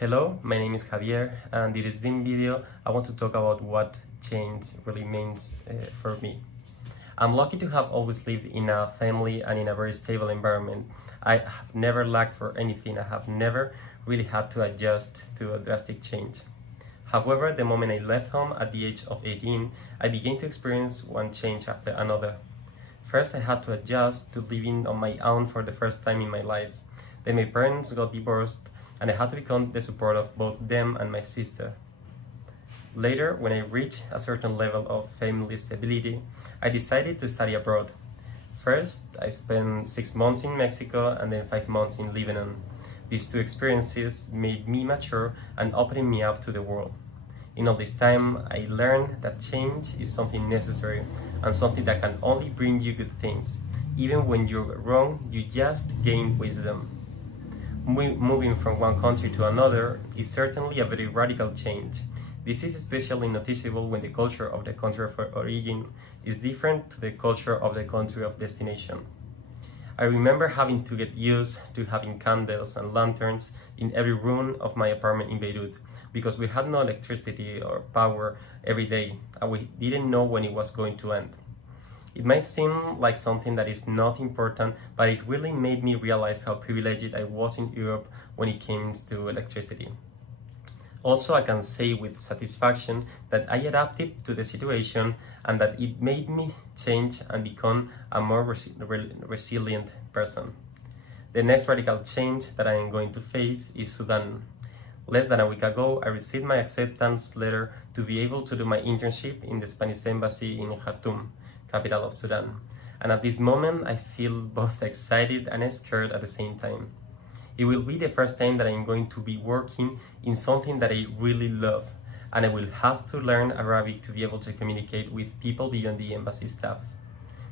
Hello, my name is Javier, and in this video I want to talk about what change really means for me. I'm lucky to have always lived in a family and in a very stable environment. I have never lacked for anything. I have never really had to adjust to a drastic change. However, the moment I left home at the age of 18, I began to experience one change after another. First, I had to adjust to living on my own for the first time in my life. Then my parents got divorced, and I had to become the support of both them and my sister. Later, when I reached a certain level of family stability, I decided to study abroad. First, I spent 6 months in Mexico and then 5 months in Lebanon. These two experiences made me mature and opened me up to the world. In all this time, I learned that change is something necessary and something that can only bring you good things. Even when you're wrong, you just gain wisdom. Moving from one country to another is certainly a very radical change. This is especially noticeable when the culture of the country of origin is different to the culture of the country of destination. I remember having to get used to having candles and lanterns in every room of my apartment in Beirut because we had no electricity or power every day, and we didn't know when it was going to end. It might seem like something that is not important, but it really made me realize how privileged I was in Europe when it came to electricity. Also, I can say with satisfaction that I adapted to the situation and that it made me change and become a more resilient person. The next radical change that I am going to face is Sudan. Less than a week ago, I received my acceptance letter to be able to do my internship in the Spanish embassy in Khartoum, capital of Sudan. And at this moment, I feel both excited and scared at the same time. It will be the first time that I'm going to be working in something that I really love, and I will have to learn Arabic to be able to communicate with people beyond the embassy staff.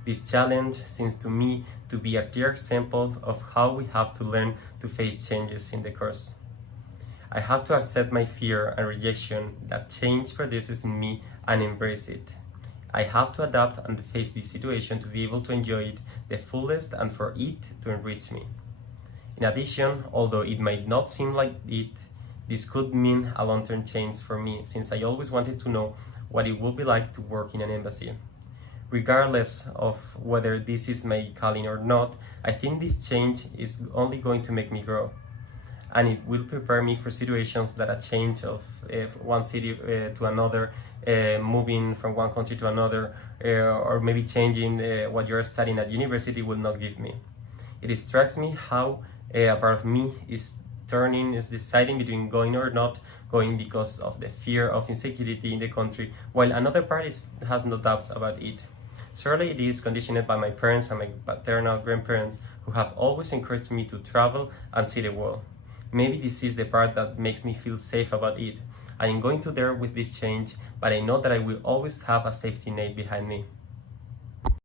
This challenge seems to me to be a clear example of how we have to learn to face changes in the course. I have to accept my fear and rejection that change produces in me and embrace it. I have to adapt and face this situation to be able to enjoy it the fullest and for it to enrich me. In addition, although it might not seem like it, this could mean a long-term change for me, since I always wanted to know what it would be like to work in an embassy. Regardless of whether this is my calling or not, I think this change is only going to make me grow. And it will prepare me for situations that a change of one city to another, moving from one country to another, or maybe changing what you're studying at university will not give me. It strikes me how a part of me is deciding between going or not going because of the fear of insecurity in the country, while another part has no doubts about it. Surely it is conditioned by my parents and my paternal grandparents, who have always encouraged me to travel and see the world. Maybe this is the part that makes me feel safe about it. I am going to dare with this change, but I know that I will always have a safety net behind me.